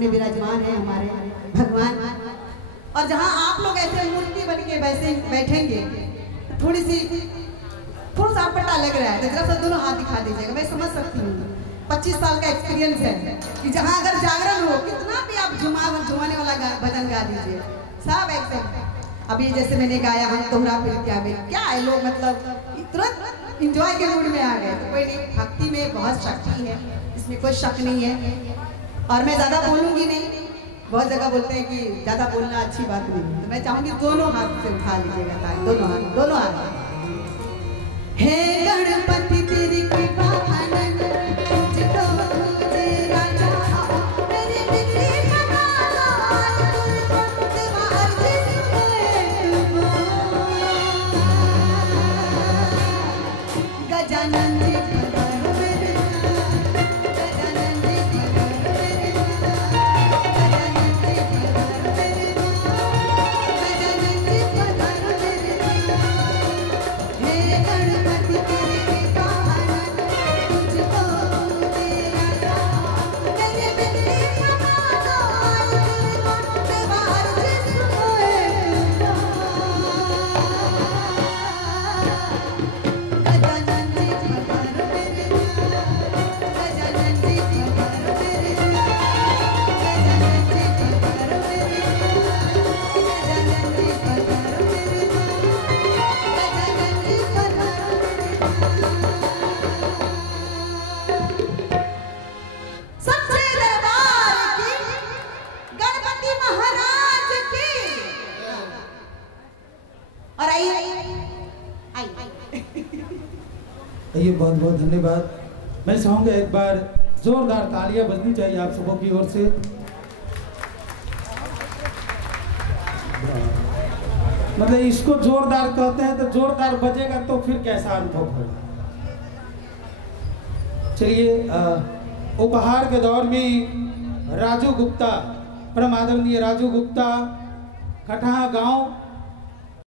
सामने विराजमान है हमारे भगवान। और जहाँ आप लोग ऐसे मूर्ति बन के वैसे बैठेंगे थोड़ा सा पट्टा लग रहा है, तो जरा सा दोनों हाथ दिखा दीजिएगा। मैं समझ सकती हूँ, 25 साल का एक्सपीरियंस है कि जहाँ अगर जागरण हो कितना भी आप झुमाने वाला भजन गा दीजिए, सब एकदम। अभी जैसे मैंने गाया हम तुम्हारा प्रीत्या में, क्या है लोग मतलब तुरंत इंजॉय के मूड में आ गए। तो कोई नहीं, भक्ति में बहुत शक्ति है, इसमें कोई शक नहीं है। और मैं ज़्यादा बोलूँगी नहीं, बहुत जगह बोलते हैं कि ज़्यादा बोलना अच्छी बात नहीं, तो मैं चाहूँगी दोनों हाथ से उठा लीजिएगा, दोनों हाथ। हे गणपति तेरी कृपा अनंत, तुझको तुझे राजा मेरी बिगड़ी बना दो, तेरा अर्जी सुने गजानन जी पधारो मेरे गजानन जी पधारो मेरे गजानन जी पधारो मेरे गजानन जी पधारो मेरे। हे गणपति तेरी कृपा अनंत, तुझको तुझे राजा मेरी बिगड़ी बना दो, तेरा अर्जी सुने गजानन जी पधारो मेरे गजानन जी पधारो मेरे गजानन जी पधारो मेरे गजानन जी पधारो मेरे गजानन जी पधारो मेरे। सच्चे दरबार की, गणपति महाराज की। और आइए ये बहुत बहुत धन्यवाद। मैं चाहूँगा एक बार जोरदार तालियां बजनी चाहिए आप सबों की ओर से। मतलब इसको जोरदार कहते हैं, तो जोरदार बजेगा तो फिर कैसा अनुभव होगा। चलिए, उपहार के दौर में राजू गुप्ता, परम आदरणीय राजू गुप्ता, कटहा गांव